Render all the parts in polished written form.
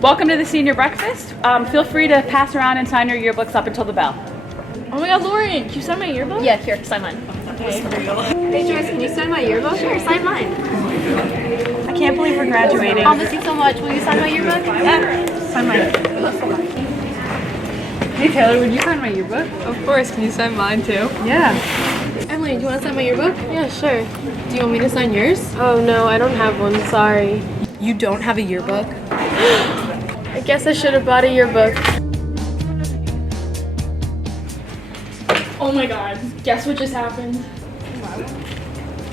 Welcome to the senior breakfast. Feel free to pass around and sign your yearbooks up until the bell. Oh my god, Lauren, can you sign my yearbook? Yeah, here, sign mine. Okay. Hey Joyce, can you sign my yearbook? Sure, sign mine. I can't believe we're graduating. I'll miss you so much. Will you sign my yearbook? Yeah, sign mine. Hey Taylor, would you sign my yearbook? Of course, can you sign mine too? Yeah. Emily, do you want to sign my yearbook? Yeah, sure. Do you want me to sign yours? Oh no, I don't have one, sorry. You don't have a yearbook? I guess I should have bought a yearbook. Oh my god, guess what just happened?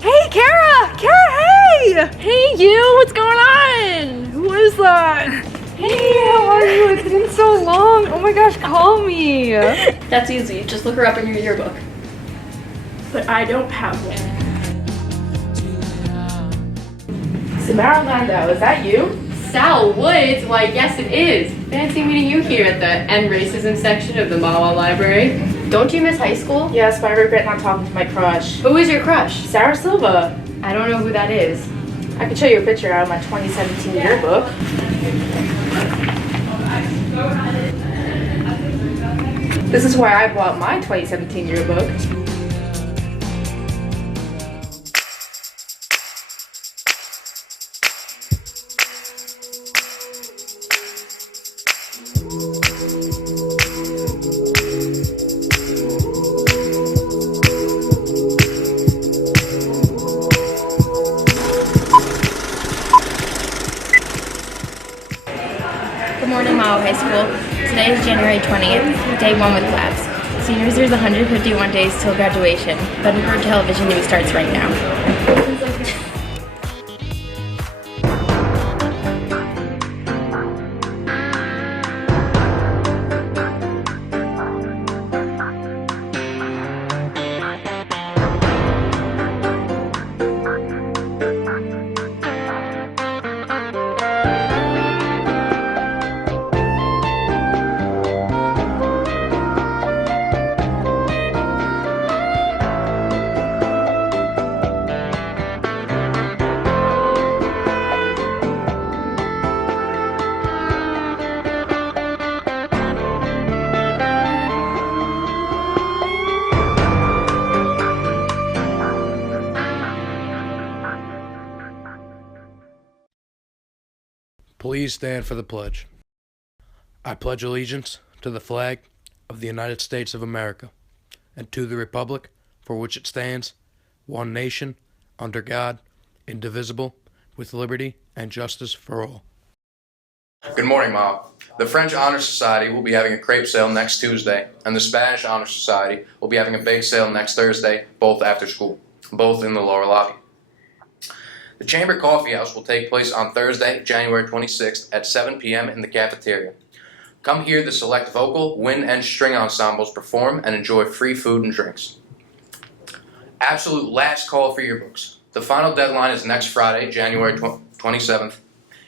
Hey, Kara! Kara, hey! Hey you, what's going on? Who is that? Hey, how are you? It's been so long. Oh my gosh, call me. That's easy, just look her up in your yearbook. But I don't have one. Samara Lando, is that you? Sal Woods? Why, yes it is. Fancy meeting you here at the End Racism section of the Mahwah Library. Don't you miss high school? Yes, but I regret not talking to my crush. Who is your crush? Sarah Silva. I don't know who that is. I can show you a picture out of my 2017 yearbook. This is where I bought my 2017 yearbook. Good morning, Mahwah High School. Today is January 20th, day 1 with labs. Seniors, there's 151 days till graduation. Thunderbird television news starts right now. Please stand for the pledge. I pledge allegiance to the flag of the United States of America and to the republic for which it stands, one nation, under God, indivisible, with liberty and justice for all. Good morning, Mom. The French Honor Society will be having a crepe sale next Tuesday, and the Spanish Honor Society will be having a bake sale next Thursday, both after school, both in the lower lobby. The Chamber Coffee House will take place on Thursday, January 26th at 7 p.m. in the cafeteria. Come hear the select vocal, wind, and string ensembles perform and enjoy free food and drinks. Absolute last call for yearbooks. The final deadline is next Friday, January 27th.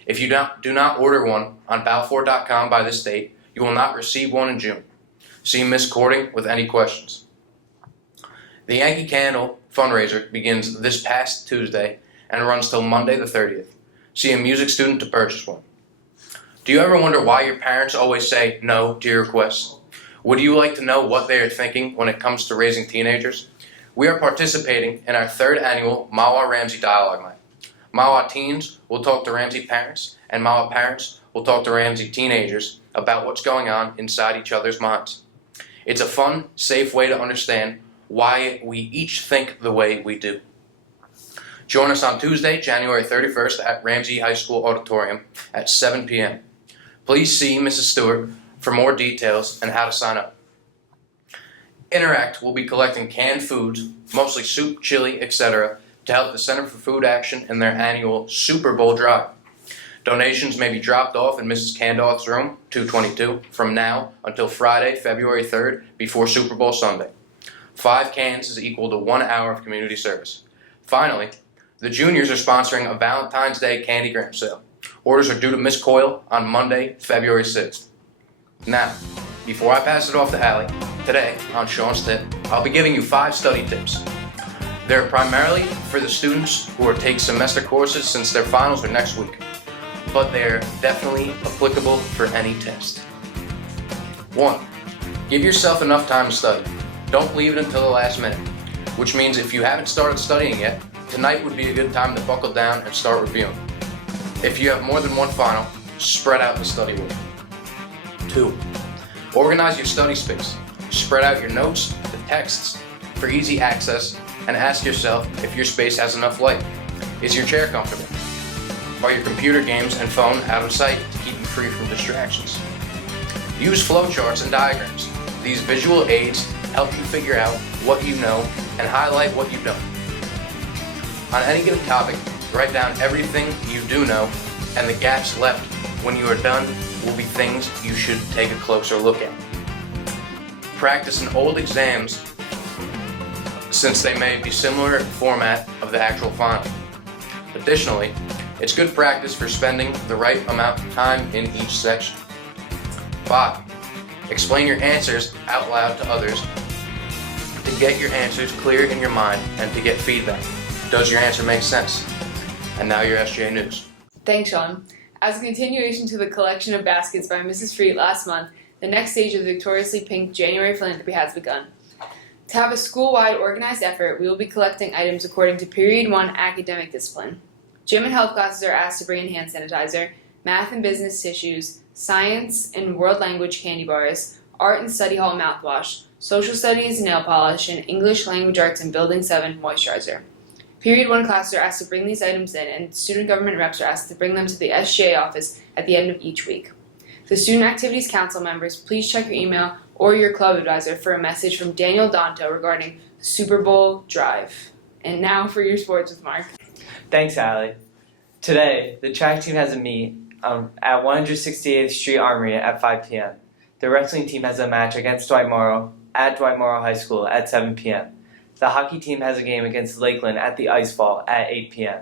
If you do not order one on balfour.com by this date, you will not receive one in June. See Miss Courting with any questions. The Yankee Candle fundraiser begins this past Tuesday and runs till Monday the 30th. See a music student to purchase one. Do you ever wonder why your parents always say no to your requests? Would you like to know what they are thinking when it comes to raising teenagers? We are participating in our 3rd annual Mahwah Ramsey Dialogue Night. Mahwah teens will talk to Ramsey parents, and Mahwah parents will talk to Ramsey teenagers about what's going on inside each other's minds. It's a fun, safe way to understand why we each think the way we do. Join us on Tuesday, January 31st at Ramsey High School Auditorium at 7 p.m. Please see Mrs. Stewart for more details and how to sign up. Interact will be collecting canned foods, mostly soup, chili, etc., to help the Center for Food Action in their annual Super Bowl drive. Donations may be dropped off in Mrs. Candoff's room, 222, from now until Friday, February 3rd, before Super Bowl Sunday. 5 cans is equal to 1 hour of community service. Finally, the juniors are sponsoring a Valentine's Day candygram sale. Orders are due to Miss Coyle on Monday, February 6th. Now, before I pass it off to Allie, today on Sean's Tip, I'll be giving you 5 study tips. They're primarily for the students who are taking semester courses since their finals are next week. but they're definitely applicable for any test. 1. Give yourself enough time to study. Don't leave it until the last minute, which means if you haven't started studying yet, tonight would be a good time to buckle down and start reviewing. If you have more than one final, spread out the study work. 2. Organize your study space. Spread out your notes, the texts, for easy access, and ask yourself if your space has enough light. Is your chair comfortable? Are your computer games and phone out of sight to keep you free from distractions? Use flowcharts and diagrams. These visual aids help you figure out what you know and highlight what you don't. On any given topic, write down everything you do know, and the gaps left when you are done will be things you should take a closer look at. Practice in old exams since they may be similar in format of the actual final. Additionally, it's good practice for spending the right amount of time in each section. 5. Explain your answers out loud to others to get your answers clear in your mind and to get feedback. Does your answer make sense? And now your SJ News. Thanks, Sean. As a continuation to the collection of baskets by Mrs. Freet last month, the next stage of the Victoriously Pink January philanthropy has begun. To have a school-wide organized effort, we will be collecting items according to Period 1 academic discipline. Gym and health classes are asked to bring in hand sanitizer, math and business tissues, science and world language candy bars, art and study hall mouthwash, social studies nail polish, and English language arts and building 7 moisturizer. Period 1 classes are asked to bring these items in, and student government reps are asked to bring them to the SGA office at the end of each week. To Student Activities Council members, please check your email or your club advisor for a message from Daniel Danto regarding the Super Bowl drive. And now for your sports with Mark. Thanks, Allie. Today, the track team has a meet at 168th Street Armory at 5 p.m. The wrestling team has a match against Dwight Morrow at Dwight Morrow High School at 7 p.m. The hockey team has a game against Lakeland at the Ice Ball at 8 p.m.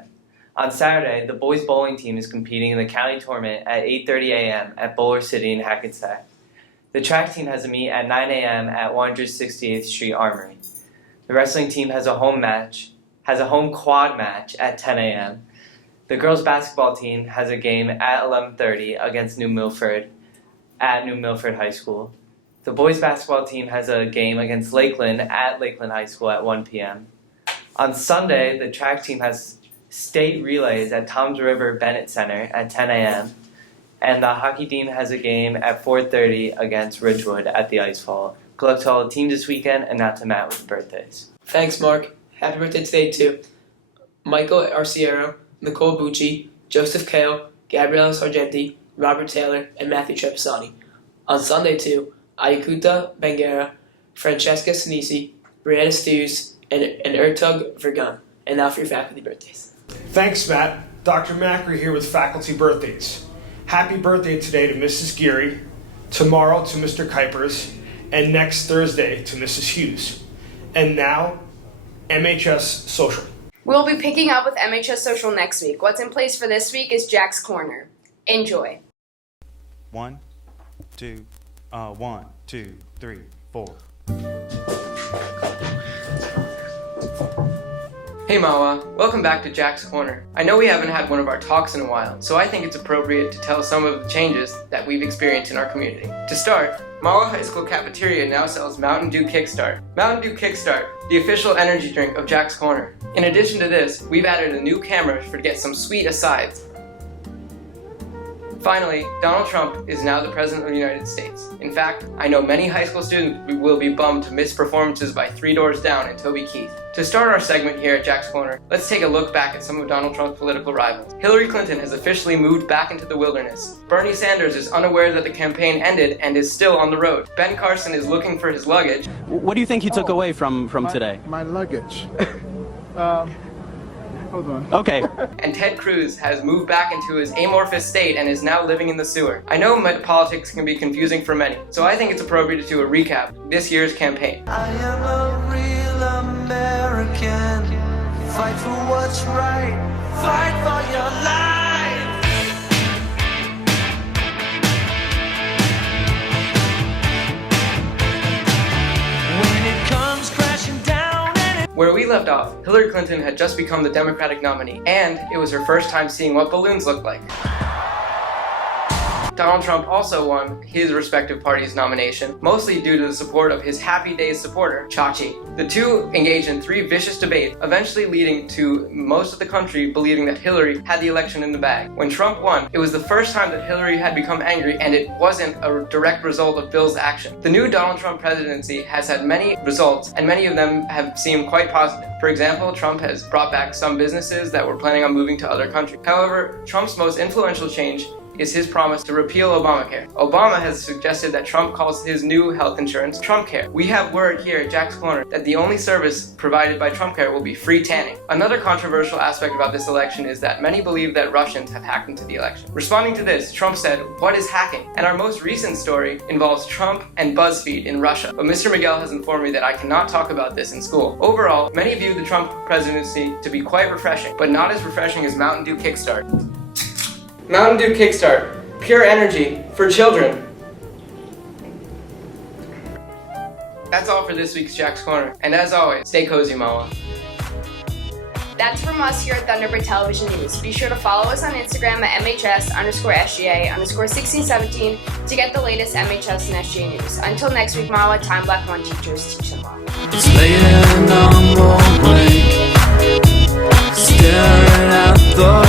On Saturday, the boys bowling team is competing in the county tournament at 8:30 a.m. at Bowler City in Hackensack. The track team has a meet at 9 a.m. at 168th Street Armory. The wrestling team has a home quad match at 10 a.m. The girls basketball team has a game at 11:30 against New Milford at New Milford High School. The boys basketball team has a game against Lakeland at Lakeland High School at 1 p.m. On Sunday, the track team has state relays at Toms River Bennett Center at 10 a.m. And the hockey team has a game at 4:30 against Ridgewood at the Ice Hall. Good luck to all the teams this weekend, and not to Matt with birthdays. Thanks, Mark. Happy birthday today, too. Michael Arciero, Nicole Bucci, Joseph Kale, Gabriella Sargenti, Robert Taylor, and Matthew Trepisani. On Sunday, too, Ayukuta Bangera, Francesca Sinisi, Brianna Stews, and Ertug Vergun. And now for your faculty birthdays. Thanks, Matt. Dr. Macri here with faculty birthdays. Happy birthday today to Mrs. Geary, tomorrow to Mr. Kuipers, and next Thursday to Mrs. Hughes. And now, MHS Social. We'll be picking up with MHS Social next week. What's in place for this week is Jack's Corner. Enjoy. 1, 2, 3, 4. Hey Mahwah, welcome back to Jack's Corner. I know we haven't had one of our talks in a while, so I think it's appropriate to tell some of the changes that we've experienced in our community. To start, Mahwah High School cafeteria now sells Mountain Dew Kickstart. Mountain Dew Kickstart, the official energy drink of Jack's Corner. In addition to this, we've added a new camera to get some sweet asides. Finally, Donald Trump is now the President of the United States. In fact, I know many high school students will be bummed to miss performances by 3 Doors Down and Toby Keith. To start our segment here at Jack's Corner, let's take a look back at some of Donald Trump's political rivals. Hillary Clinton has officially moved back into the wilderness. Bernie Sanders is unaware that the campaign ended and is still on the road. Ben Carson is looking for his luggage. What do you think he took away from today? My luggage. Hold on. Okay. And Ted Cruz has moved back into his amorphous state and is now living in the sewer. I know politics can be confusing for many, so I think it's appropriate to do a recap of this year's campaign. I am a real American. Fight for what's right. Fight for your life. When it comes crashing down. Where we left off, Hillary Clinton had just become the Democratic nominee, and it was her first time seeing what balloons look like. Donald Trump also won his respective party's nomination, mostly due to the support of his Happy Days supporter, Chachi. The two engaged in 3 vicious debates, eventually leading to most of the country believing that Hillary had the election in the bag. When Trump won, it was the first time that Hillary had become angry, and it wasn't a direct result of Bill's action. The new Donald Trump presidency has had many results, and many of them have seemed quite positive. For example, Trump has brought back some businesses that were planning on moving to other countries. However, Trump's most influential change is his promise to repeal Obamacare. Obama has suggested that Trump calls his new health insurance TrumpCare. We have word here at Jack's Corner that the only service provided by TrumpCare will be free tanning. Another controversial aspect about this election is that many believe that Russians have hacked into the election. Responding to this, Trump said, "What is hacking?" And our most recent story involves Trump and BuzzFeed in Russia. But Mr. Miguel has informed me that I cannot talk about this in school. Overall, many view the Trump presidency to be quite refreshing, but not as refreshing as Mountain Dew Kickstart. Mountain Dew Kickstart, pure energy for children. That's all for this week's Jack's Corner. And as always, stay cozy, Mahwah. That's from us here at Thunderbird Television News. Be sure to follow us on Instagram at MHS_SGA_1617 to get the latest MHS and SGA news. Until next week, Mahwah, Time Black 1 teachers teach them well. Staring at the